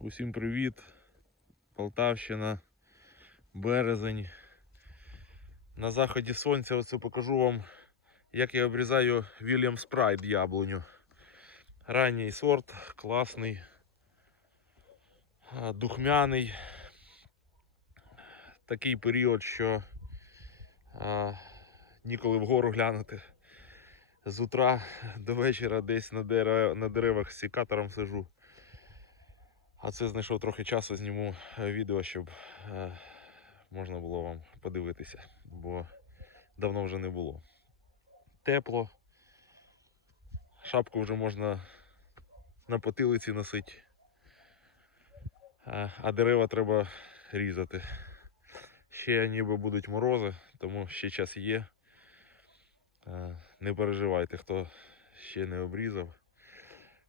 Усім привіт. Полтавщина, березень. На заході сонця оце покажу вам, як я обрізаю Williams Pride яблуню. Ранній сорт, класний, духмяний. Такий період, що а, ніколи вгору глянути. З утра до вечора десь на, дерев, на деревах з сікатором сижу. А це знайшов трохи часу, зніму е, відео, щоб е, можна було вам подивитися, бо давно вже не було. Тепло. Шапку вже можна на потилиці носити. А, а дерева треба різати. Ще ніби будуть морози, тому ще час є. Е, Не переживайте, хто ще не обрізав.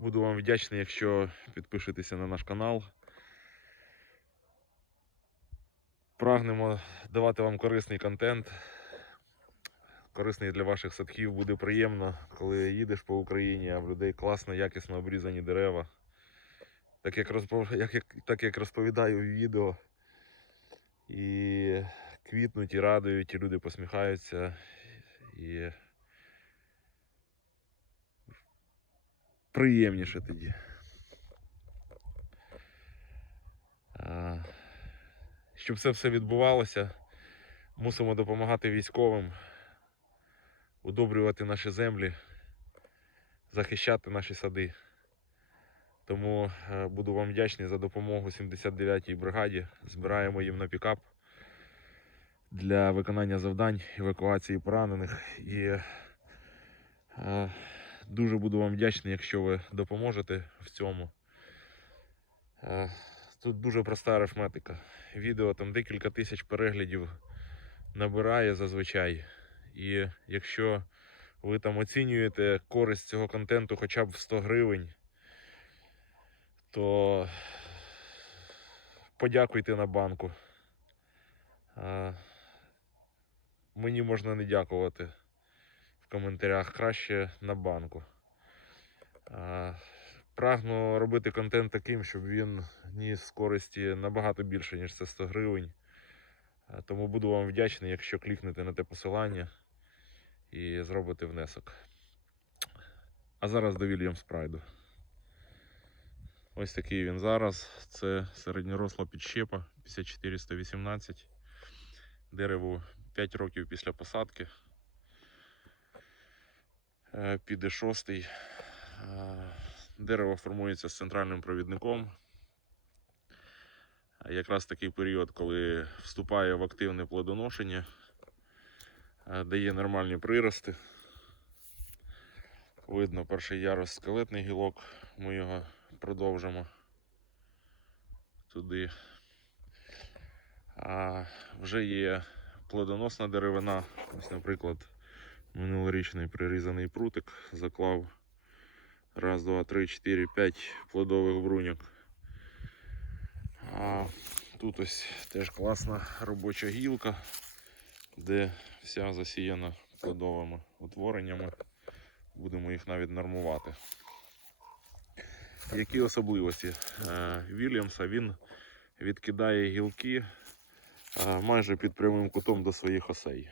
Буду вам вдячний, якщо підпишетеся на наш канал. Прагнемо давати вам корисний контент. Корисний для ваших садків. Буде приємно, коли їдеш по Україні, а в людей класно, якісно обрізані дерева. Так як, як, так як розповідаю в відео. І квітнуть, і радують, і люди посміхаються. І приємніше тоді. Щоб це все відбувалося, мусимо допомагати військовим, удобрювати наші землі, захищати наші сади. Тому е, буду вам вдячний за допомогу 79-й бригаді. Збираємо їм на пікап для виконання завдань, евакуації поранених. І е, дуже буду вам вдячний, якщо ви допоможете в цьому. Е, Тут дуже проста арифметика. Відео там декілька тисяч переглядів набирає зазвичай. І якщо ви там оцінюєте користь цього контенту хоча б в 100 гривень, то подякуйте на банку. Мені можна не дякувати коментарях, краще на банку. Прагну робити контент таким, щоб він ніс користі набагато більше, ніж це 100 гривень. Тому буду вам вдячний, якщо клікнете на те посилання і зробите внесок. А зараз до Williams Pride. Ось такий він зараз. Це середньоросла підщепа 5418. Дереву 5 років після посадки. Е, Піде шостий. Е, Дерево формується з центральним провідником. Якраз такий період, коли вступає в активне плодоношення, е, дає нормальні прирости. Видно перший ярус скелетний гілок, ми його продовжимо туди. А вже є плодоносна деревина. Ось, наприклад, минулорічний прирізаний прутик заклав раз, два, три, чотири, п'ять плодових бруньок. А тут ось теж класна робоча гілка, де вся засіяна плодовими утвореннями. Будемо їх навіть нормувати. Які особливості Е, Вільямса? Він відкидає гілки е, майже під прямим кутом до своїх осей.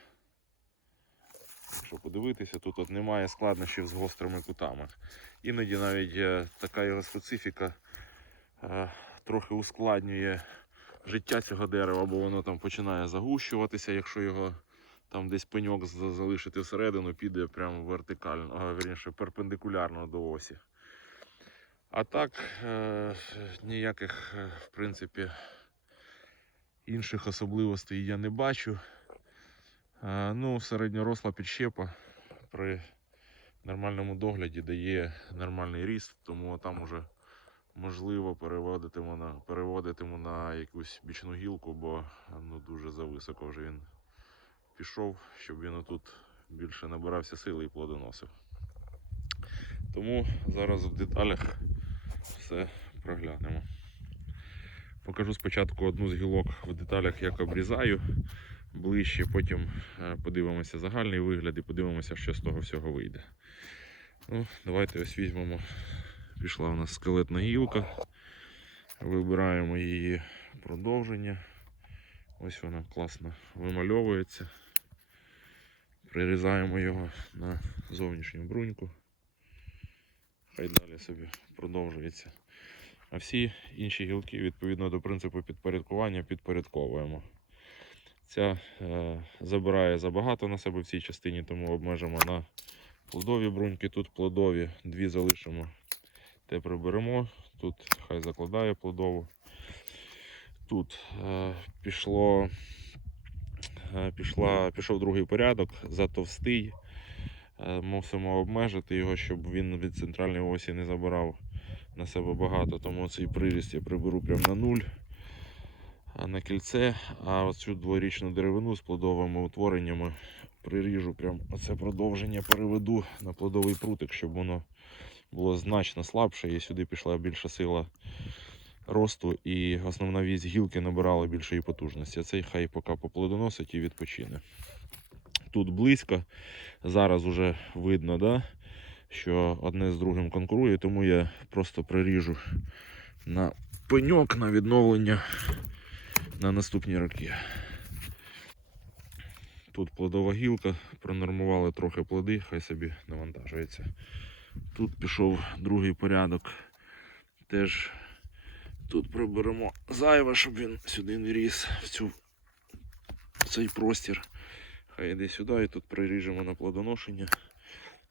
Якщо подивитися, тут от немає складнощів з гострими кутами. Іноді навіть е, така його специфіка е, трохи ускладнює життя цього дерева, бо воно там починає загущуватися, якщо його там десь пеньок залишити всередину, піде прямо вертикально, а, вірніше, перпендикулярно до осі. А так, е, ніяких, в принципі, інших особливостей я не бачу. Е, ну, середньоросла підщепа при нормальному догляді дає нормальний ріст, тому там уже можливо переводитиму на, переводитиму на якусь бічну гілку, бо ну, дуже зависоко вже він пішов, щоб він отут більше набирався сили і плодоносив. Тому зараз в деталях все проглянемо. Покажу спочатку одну з гілок в деталях, як обрізаю ближче, потім е, подивимося загальний вигляд і подивимося, що з того всього вийде. Ну, Давайте ось візьмемо. Пішла у нас скелетна гілка. Вибираємо її продовження. Ось вона класно вимальовується. Прирізаємо його на зовнішню бруньку. Хай далі собі продовжується. А всі інші гілки, відповідно до принципу підпорядкування, підпорядковуємо. Ця е, забирає забагато на себе в цій частині, тому обмежимо на плодові бруньки. Тут плодові, дві залишимо, те приберемо. Тут хай закладає плодову. Тут е, пішло, е, пішла, пішов другий порядок, затовстий. Мусимо обмежити його, щоб він від центральної осі не забирав на себе багато. Тому цей приріст я приберу прямо на нуль на кільце, а оцю дворічну деревину з плодовими утвореннями приріжу прям оце продовження переведу на плодовий прутик, щоб воно було значно слабше і сюди пішла більша сила росту і основна вісь гілки набирала більшої потужності. Цей хай поки поплодоносить і відпочине. Тут близько, зараз уже видно, да, що одне з другим конкурує, тому я просто приріжу на пеньок на відновлення на наступні роки. Тут плодова гілка, пронормували трохи плоди, хай собі навантажується. Тут пішов другий порядок. Теж тут приберемо зайве, щоб він сюди не ріс в, цю, в цей простір. Хай йде сюди і тут приріжемо на плодоношення.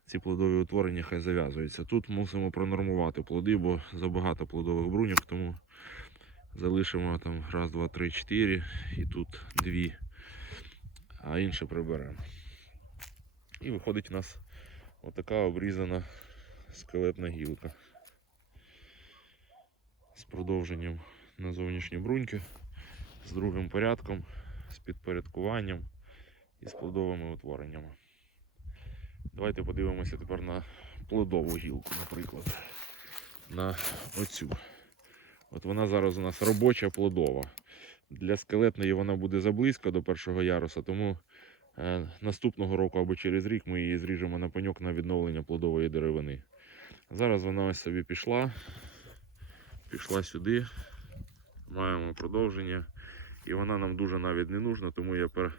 Ці плодові утворення хай зав'язуються. Тут мусимо пронормувати плоди, бо забагато плодових бруньок, тому залишимо там раз, два, три, чотири і тут дві, а інше приберемо. І виходить у нас отака обрізана скелетна гілка з продовженням на зовнішні бруньки, з другим порядком, з підпорядкуванням і з плодовими утвореннями. Давайте подивимося тепер на плодову гілку, наприклад. На оцю. От вона зараз у нас робоча плодова. Для скелетної вона буде заблизько до першого яруса, тому е, наступного року або через рік ми її зріжемо на пеньок на відновлення плодової деревини. Зараз вона ось собі пішла, пішла сюди, маємо продовження. І вона нам дуже навіть не нужна, тому я пер,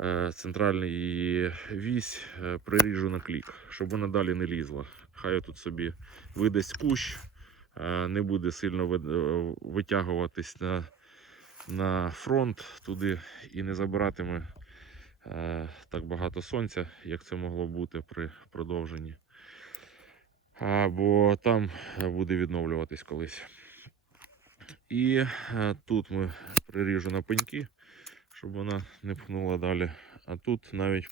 е, центральний її вісь е, приріжу на клік, щоб вона далі не лізла. Хай тут собі видасть кущ, не буде сильно е, витягуватись на, на фронт туди і не забиратиме е, так багато сонця, як це могло бути при продовженні. А, бо там е, буде відновлюватись колись. І е, тут ми приріжу на пеньки, щоб вона не пхнула далі. А тут навіть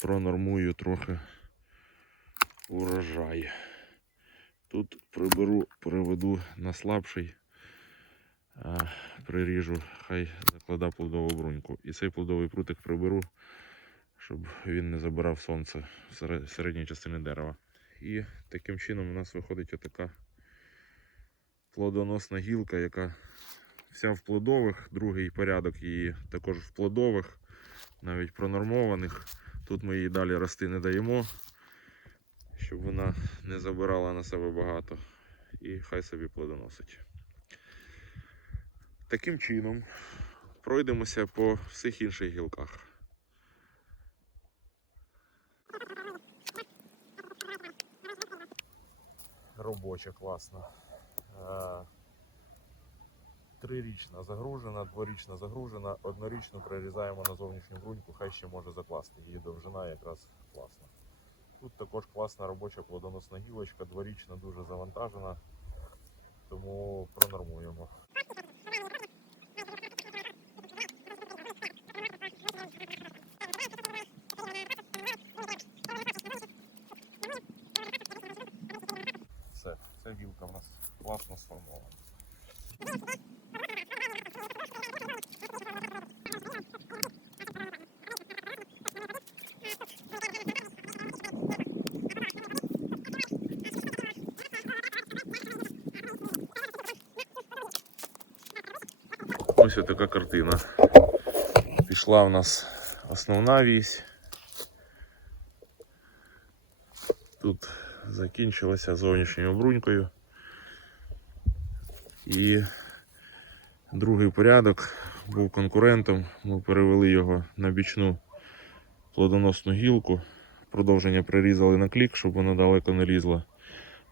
пронормую трохи урожай. Тут приберу, переведу на слабший, приріжу, хай заклада плодову бруньку. І цей плодовий прутик приберу, щоб він не забирав сонце середньої частини дерева. І таким чином у нас виходить отака плодоносна гілка, яка вся в плодових, другий порядок її також в плодових, навіть пронормованих. Тут ми її далі рости не даємо, щоб вона не забирала на себе багато. І хай собі плодоносить. Таким чином пройдемося по всіх інших гілках. Робоча класна. Е, Трирічна загружена, дворічна загружена, однорічну прирізаємо на зовнішню бруньку, хай ще може закласти. Її довжина якраз класна. Тут також класна робоча плодоносна гілочка, дворічна, дуже завантажена, тому пронормуємо. Все, ця гілка в нас класно сформована. Ось така картина. Пішла в нас основна вісь. Тут закінчилася зовнішньою брунькою. І другий порядок був конкурентом. Ми перевели його на бічну плодоносну гілку. Продовження прирізали на клік, щоб воно далеко не лізло.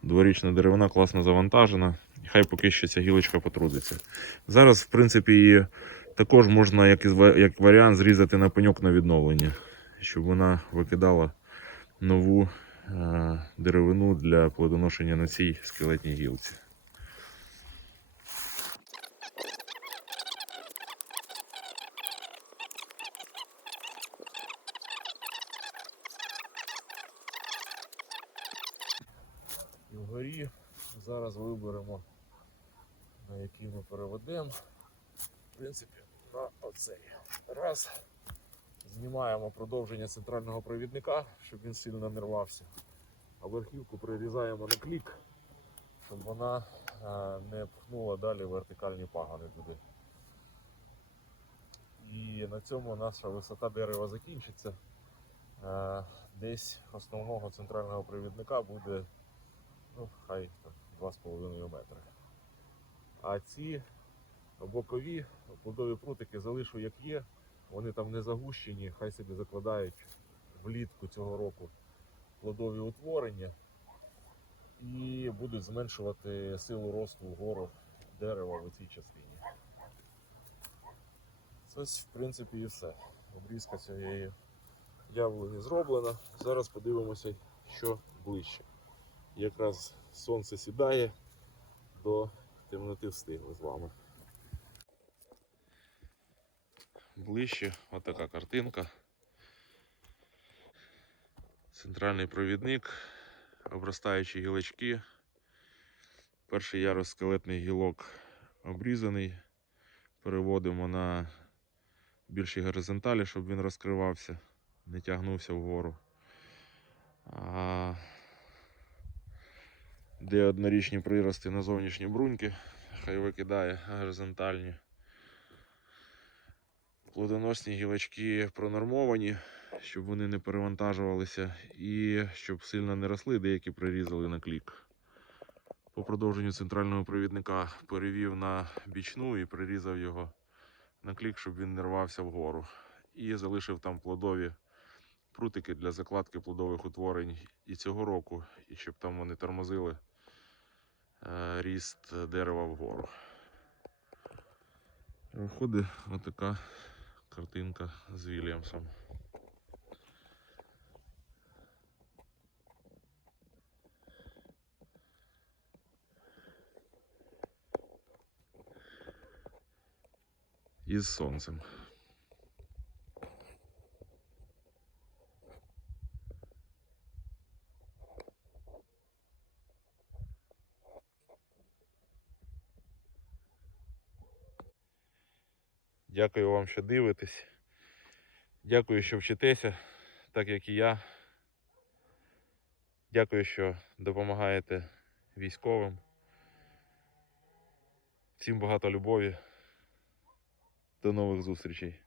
Дворічна деревина класно завантажена. Хай поки що ця гілочка потрудиться. Зараз, в принципі, її також можна, як, як варіант, зрізати на пеньок на відновлення, щоб вона викидала нову е, деревину для плодоношення на цій скелетній гілці. І зараз виберемо, на який ми переведемо. В принципі, на оцей. Раз. Знімаємо продовження центрального провідника, щоб він сильно не рвався. А верхівку прирізаємо на клік, щоб вона е, не пхнула далі вертикальні пагони туди. І на цьому наша висота дерева закінчиться. Е, Десь основного центрального провідника буде ну, хай 2,5 метри. А ці бокові плодові прутики залишу як є. Вони там не загущені, хай собі закладають влітку цього року плодові утворення і будуть зменшувати силу росту вгору дерева в цій частині. Це в принципі, і все. Обрізка цієї яблуні зроблена. Зараз подивимося, що ближче. Якраз сонце сідає, до темноти встигли з вами. Ближче отака картинка. Центральний провідник, обростаючі гілочки. Перший ярус скелетний гілок обрізаний. Переводимо на більші горизонталі, щоб він розкривався, не тягнувся вгору. А де однорічні прирости на зовнішні бруньки, хай викидає горизонтальні. Плодоносні гілочки пронормовані, щоб вони не перевантажувалися і щоб сильно не росли, деякі прирізали на клік. По продовженню центрального провідника перевів на бічну і прирізав його на клік, щоб він не рвався вгору. І залишив там плодові прутики для закладки плодових утворень і цього року, і щоб там вони тормозили ріст дерева вгору. Виходить отака картинка з Вільямсом. І з сонцем. Дякую вам, що дивитесь. Дякую, що вчитеся, так як і я. Дякую, що допомагаєте військовим. Всім багато любові. До нових зустрічей.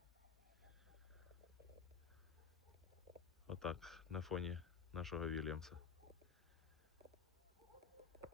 Отак, на фоні нашого Вільямса.